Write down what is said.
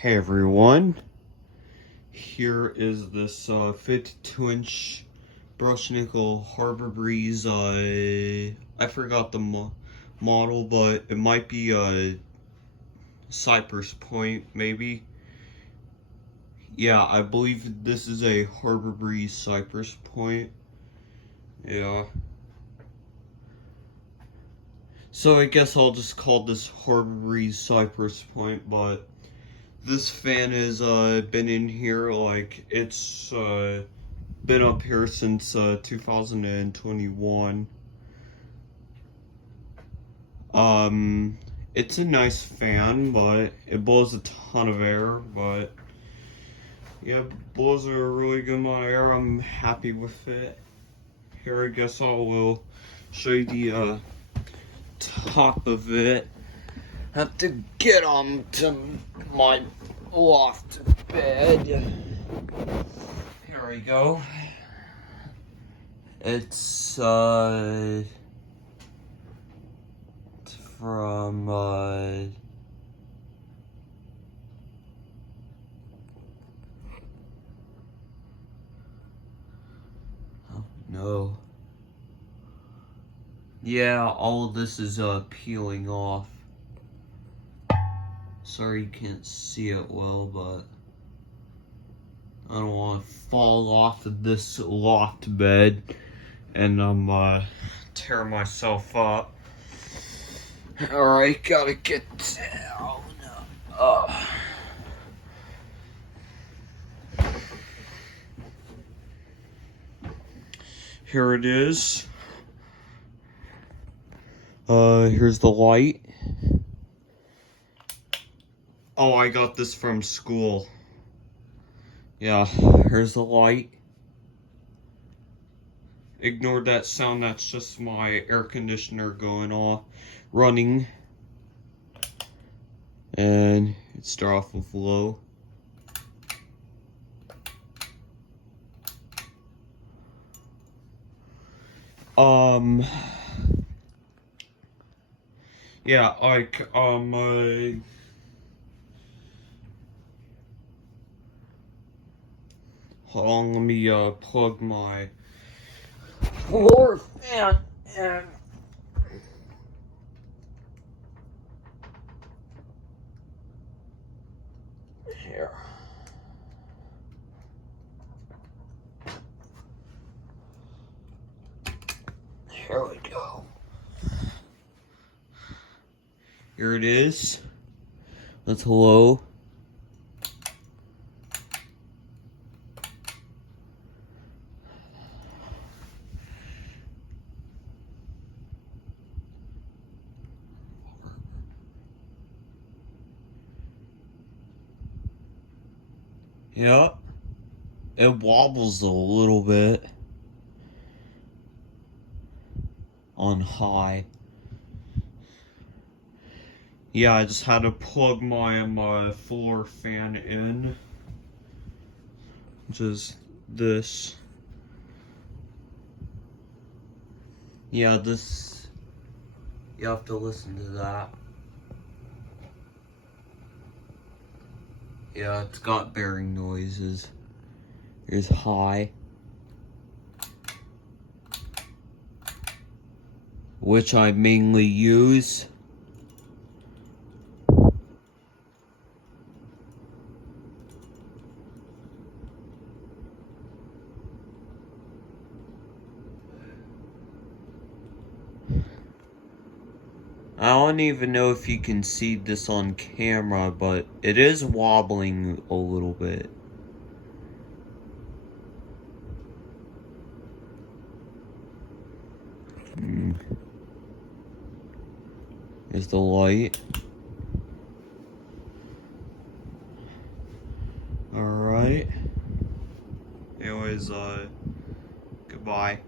Hey everyone, here is this 52-inch brush nickel Harbor Breeze. I forgot the model, but it might be a Cypress Point, maybe. Yeah, I believe this is a Harbor Breeze Cypress Point. Yeah. So I guess I'll just call this Harbor Breeze Cypress Point, but this fan has been in here, like, it's been up here since 2021. It's a nice fan, but it blows a ton of air, but yeah, it blows a really good amount of air. I'm happy with it. Here, I guess I will show you the top of it. Have to get onto my loft bed. Here we go. It's from oh no. Yeah, all of this is peeling off. Sorry you can't see it well, but I don't want to fall off of this loft bed and tear myself up. Alright, gotta get down. Here it is. Here's the light. Oh, I got this from school. Yeah, here's the light. Ignore that sound, that's just my air conditioner going off, running. And it starts off with low. Yeah, like, hold on, let me, plug my floor fan in. Here. Here we go. Here it is. That's low. Yep. It wobbles a little bit on high. Yeah, I just had to plug my floor fan in, which is this. Yeah, this, you have to listen to that. Yeah, it's got bearing noises. Here's high, which I mainly use. I don't even know if you can see this on camera, but it is wobbling a little bit. There's the light. Alright. Anyways, goodbye.